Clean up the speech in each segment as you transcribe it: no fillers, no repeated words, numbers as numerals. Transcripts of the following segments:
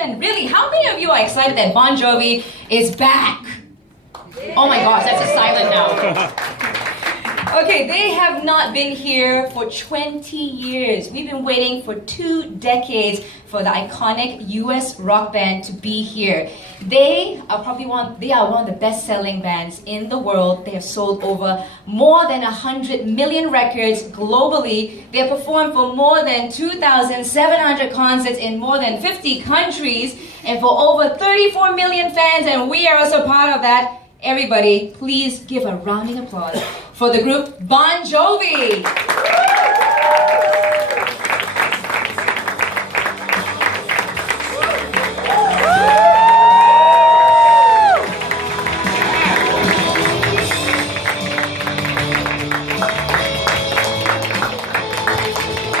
question. Really, how many of you are excited that Bon Jovi is back? Oh my gosh, that's a silent now. Okay, they have not been here for 20 years. We've been waiting for 2 decades for the iconic US rock band to be here. They are one of the best-selling bands in the world. They have sold over more than 100 million records globally. They have performed for more than 2,700 concerts in more than 50 countries and for over 34 million fans, and we are also part of that. Everybody, please give a rounding applause for the group Bon Jovi.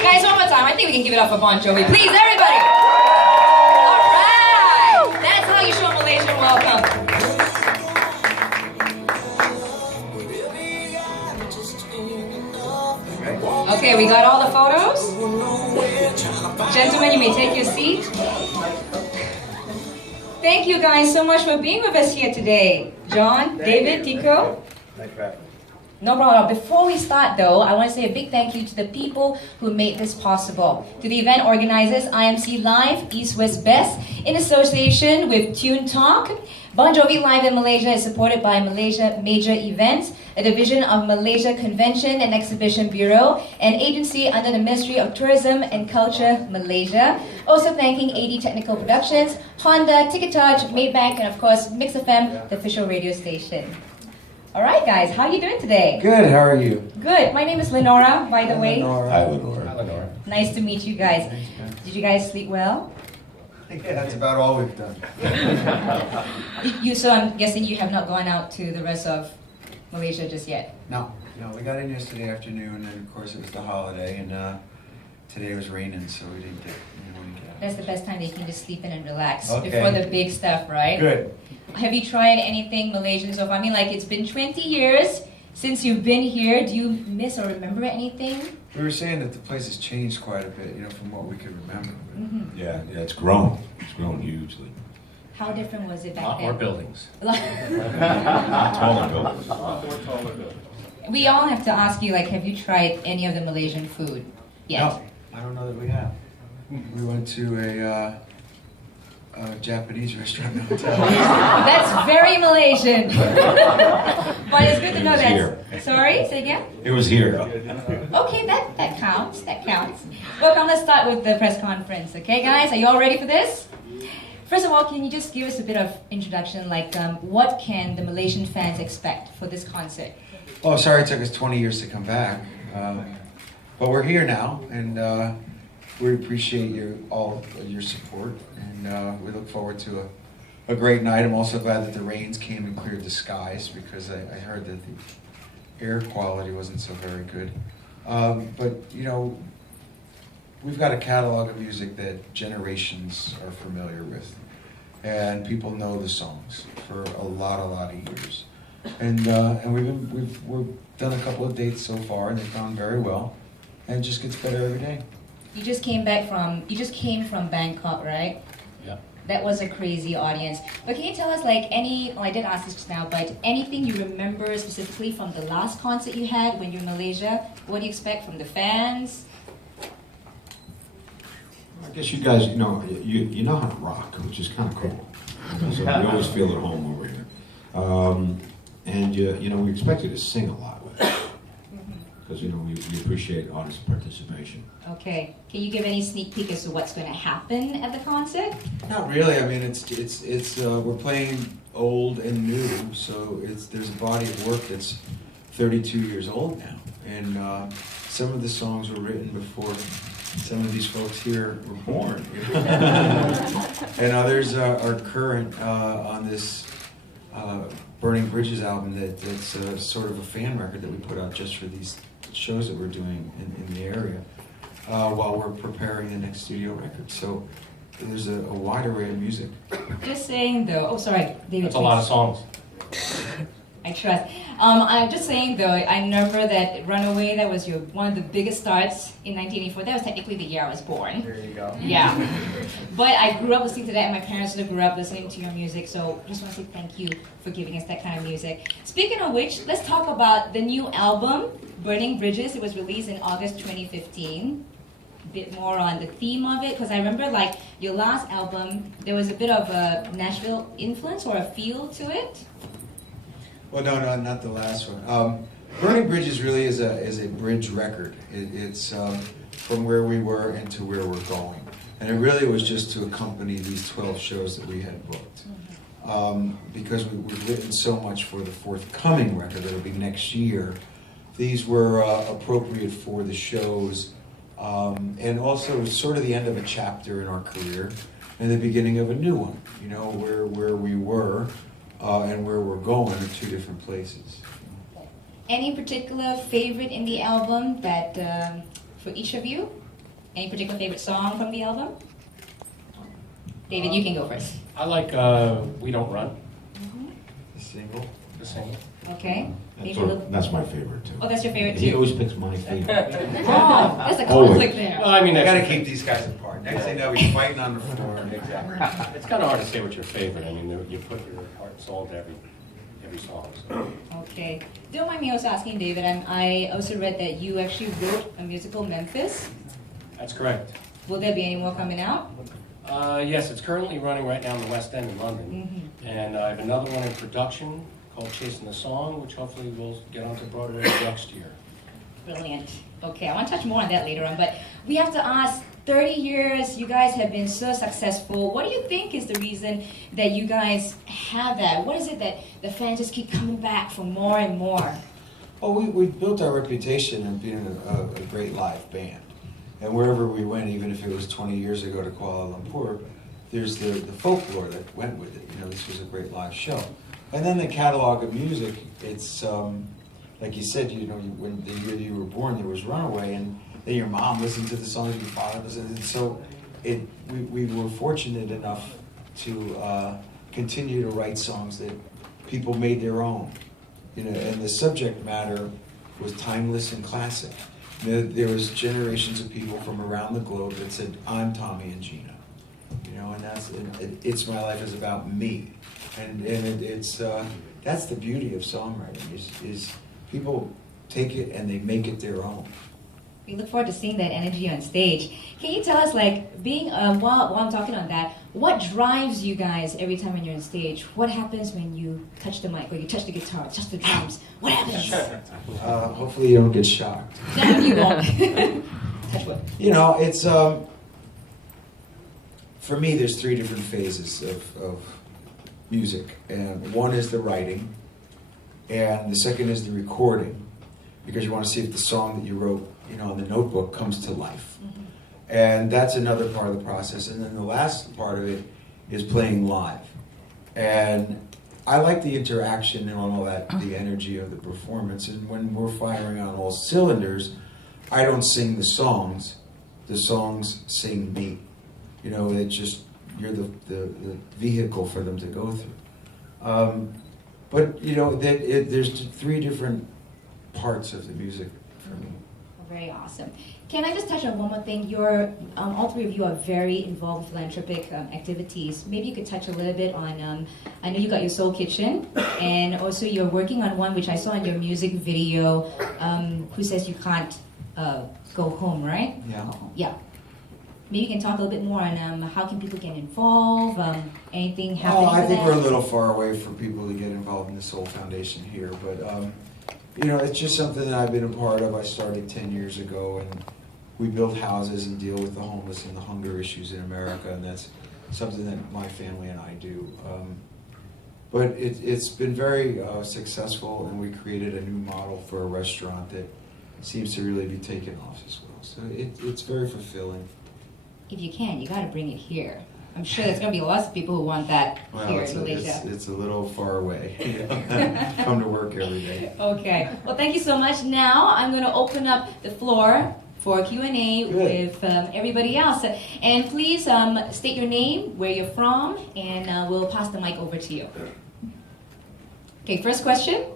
Guys, one more time. I think we can give it up for Bon Jovi. Please, everybody. All right. That's how you show Malaysian welcome. Okay, we got all the photos. Gentlemen, you may take your seat. Thank you guys so much for being with us here today. John, David, Tico. No problem. Before we start though, I want to say a big thank you to the people who made this possible. To the event organizers, IMC Live, East West Best, in association with Tune Talk. Bon Jovi Live in Malaysia is supported by Malaysia Major Events, a division of Malaysia Convention and Exhibition Bureau, an agency under the Ministry of Tourism and Culture, Malaysia. Also thanking AD Technical Productions, Honda, Ticketage, Maybank, and of course Mix FM, the official radio station. All right, guys, how are you doing today? Good, how are you? Good. My name is Lenora, by the way. Hi, Lenora. Nice to meet you guys. Did you guys sleep well? Yeah, that's about all we've done. So I'm guessing you have not gone out to the rest of Malaysia just yet? No, we got in yesterday afternoon, and of course it was the holiday, and today was raining, so we didn't get out. That's the best time that you can just sleep in and relax Okay. before the big stuff, right? Good. Have you tried anything Malaysian so far? I mean, like, it's been 20 years since you've been here. Do you miss or remember anything? We were saying that the place has changed quite a bit, from what we could remember. Mm-hmm. Yeah, it's grown. It's grown hugely. How different was it back A lot then? more buildings. Taller buildings. We all have to ask you, like, have you tried any of the Malaysian food yet? No, I don't know that we have. We went to a Japanese restaurant in the hotel. That's very Malaysian. But it's good to know It was that. here. Sorry, say again? It was here. Okay, that counts. That counts. Welcome. Let's start with the press conference. Okay, guys, are you all ready for this? First of all, can you just give us a bit of introduction, like what can the Malaysian fans expect for this concert? Oh, sorry it took us 20 years to come back. But we're here now, and we appreciate all your support, and we look forward to a great night. I'm also glad that the rains came and cleared the skies, because I heard that the air quality wasn't so very good. But we've got a catalog of music that generations are familiar with, and people know the songs for a lot of years. And we've done a couple of dates so far, and they've gone very well, and it just gets better every day. You just came from Bangkok, right? Yeah. That was a crazy audience. But can you tell us, like, I did ask this just now, but anything you remember specifically from the last concert you had when you were in Malaysia? What do you expect from the fans? I guess you guys, you know how to rock, which is kind of cool. So we always feel at home over here. And we expect you to sing a lot with it, because we appreciate artist participation. Okay. Can you give any sneak peek as to what's going to happen at the concert? Not really. I mean, it's we're playing old and new, so there's a body of work that's 32 years old now, and some of the songs were written before some of these folks here were born, and others are current on this Burning Bridges album that's sort of a fan record that we put out just for these shows that we're doing in the area while we're preparing the next studio record. So there's a wide array of music. Just saying though. Oh, sorry, David. That's a lot of songs. I I trust. I'm just saying though, I remember that Runaway, that was one of the biggest starts in 1984. That was technically the year I was born. There you go. Yeah. But I grew up listening to that, and my parents grew up listening to your music, so I just want to say thank you for giving us that kind of music. Speaking of which, let's talk about the new album, Burning Bridges. It was released in August 2015. A bit more on the theme of it, because I remember like your last album, there was a bit of a Nashville influence or a feel to it. Well, no, not the last one. Burning Bridges really is a bridge record. It's from where we were into where we're going. And it really was just to accompany these 12 shows that we had booked. Because we've written so much for the forthcoming record that'll be next year, these were appropriate for the shows, and also sort of the end of a chapter in our career and the beginning of a new one. You know, where we were and where we're going are two different places. Any particular favorite in the album that, for each of you? Any particular favorite song from the album? David, you can go first. I like We Don't Run, The single. the single. Okay. That's my favorite too. Oh, that's your favorite He too? always picks my favorite. Oh, that's a Always. conflict there. Well, I mean, I that's, gotta keep these guys apart. Next thing you know, we're fighting on the floor. exactly. It's kind of hard to say what's your favorite. I mean, you put your heart and soul into every song. So. Okay. Don't mind me also asking, David, I also read that you actually wrote a musical, Memphis. That's correct. Will there be any more coming out? Yes, it's currently running right now in the West End in London. And I have another one in production called Chasing the Song, which hopefully will get onto Broadway next year. Brilliant. Okay, I want to touch more on that later on, but we have to ask, 30 years, you guys have been so successful. What do you think is the reason that you guys have that? What is it that the fans just keep coming back for more and more? Oh, we built our reputation of being a great live band. And wherever we went, even if it was 20 years ago to Kuala Lumpur, there's the folklore that went with it. You know, this was a great live show. And then the catalog of music, it's, like you said, you know, when the year you were born, there was Runaway, and then your mom listened to the songs, your father listened, and so we were fortunate enough to continue to write songs that people made their own. You know, and the subject matter was timeless and classic. There was generations of people from around the globe that said, "I'm Tommy and Gina," you know, and that's "It's My Life" is about me, and it's that's the beauty of songwriting is people take it and they make it their own. We look forward to seeing that energy on stage. Can you tell us, like, being while I'm talking on that, what drives you guys every time when you're on stage? What happens when you touch the mic, or you touch the guitar, touch the drums? What happens? Hopefully you don't get shocked. No, you won't. Touch wood. You know, it's for me. There's three different phases of music, and one is the writing, and the second is the recording, because you want to see if the song that you wrote, you know, in the notebook comes to life. And that's another part of the process. And then the last part of it is playing live. And I like the interaction and all that, the energy of the performance. And when we're firing on all cylinders, I don't sing the songs sing me. You know, it's just, you're the vehicle for them to go through. But, you know, there's three different parts of the music for me. Very awesome. Can I just touch on one more thing? All three of you are very involved in philanthropic activities. Maybe you could touch a little bit on, I know you got your Soul Kitchen, and also you're working on one which I saw in your music video, Who Says You Can't Go Home, right? Yeah. Yeah. Maybe you can talk a little bit more on how can people get involved, anything happening I for think that? we're a little far away for people to get involved in the Soul Foundation here, but you know, it's just something that I've been a part of. I started 10 years ago, and we build houses and deal with the homeless and the hunger issues in America, and that's something that my family and I do. But it's been very successful, and we created a new model for a restaurant that seems to really be taking off as well. So it's very fulfilling. If you can, you got to bring it here. I'm sure there's going to be lots of people who want that here in Malaysia. It's a little far away. Come to work every day. Okay. Well, thank you so much. Now I'm going to open up the floor for Q&A with everybody else. And please state your name, where you're from, and we'll pass the mic over to you. Okay, first question.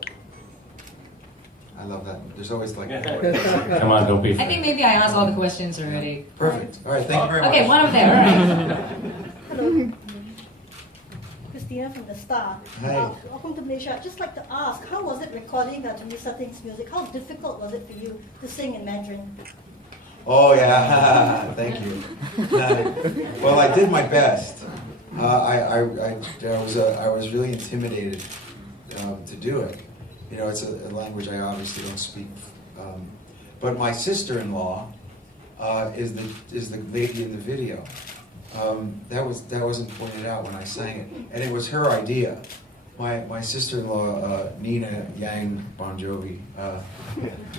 I love that. There's always like. Come on, don't be I think maybe I asked all the questions already. Perfect. All right. Thank you very much. Okay, one of them. All right. Hello. Christina from The Star. Hi. Welcome to Malaysia. I'd just like to ask, how was it recording Jovi Settings music? How difficult was it for you to sing in Mandarin? Oh yeah. Thank you. Well, I did my best. I was really intimidated to do it. You know, it's a language I obviously don't speak. But my sister-in-law is the lady in the video. That wasn't pointed out when I sang it, and it was her idea. My sister-in-law, Nina Yang Bon Jovi,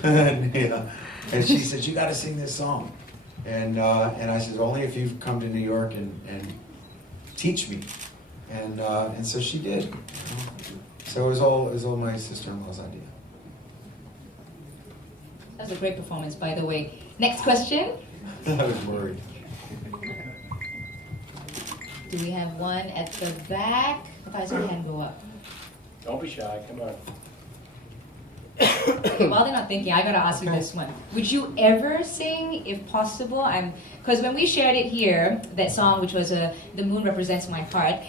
and she said, "You got to sing this song," and I said, "Only if you come to New York and teach me," and so she did. So it was all my sister-in-law's idea. That was a great performance, by the way. Next question. I was worried. Do we have one at the back? I thought I saw a hand go up. Don't be shy, come on. Okay, while they're not thinking, I gotta ask you this one. Would you ever sing, if possible? Because when we shared it here, that song, which was "The Moon Represents My Heart,"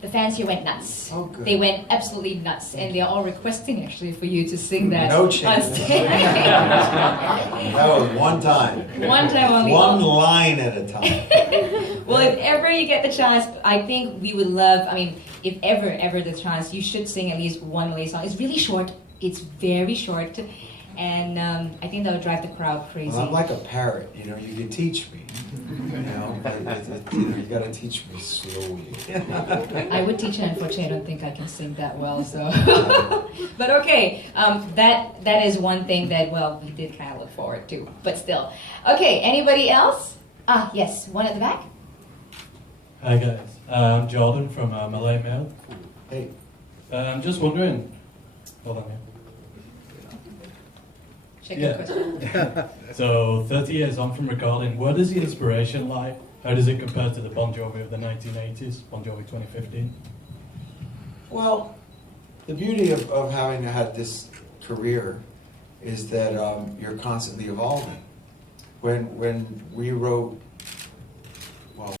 the fans here went nuts. Oh, good. They went absolutely nuts, and they're all requesting actually for you to sing that No on chance. stage. That was one time. One time only. One line at a time. Well, if ever you get the chance, I think we would love, if ever the chance, you should sing at least one Malay song. It's really short. It's very short. And I think that would drive the crowd crazy. Well, I'm like a parrot, you know, you can teach me. You know, you gotta teach me slowly. I would teach her, unfortunately, I don't think I can sing that well, so. But okay, that is one thing that, well, we did kind of look forward to, but still. Okay, anybody else? Ah, yes, one at the back. Hi guys, I'm Jordan from Malay Mail. Hey, I'm just wondering, hold on here. Check your question. So 30 years on from recording, where does the inspiration lie? How does it compare to the Bon Jovi of the 1980s, Bon Jovi 2015? well, the beauty of having had this career is that you're constantly evolving. When we wrote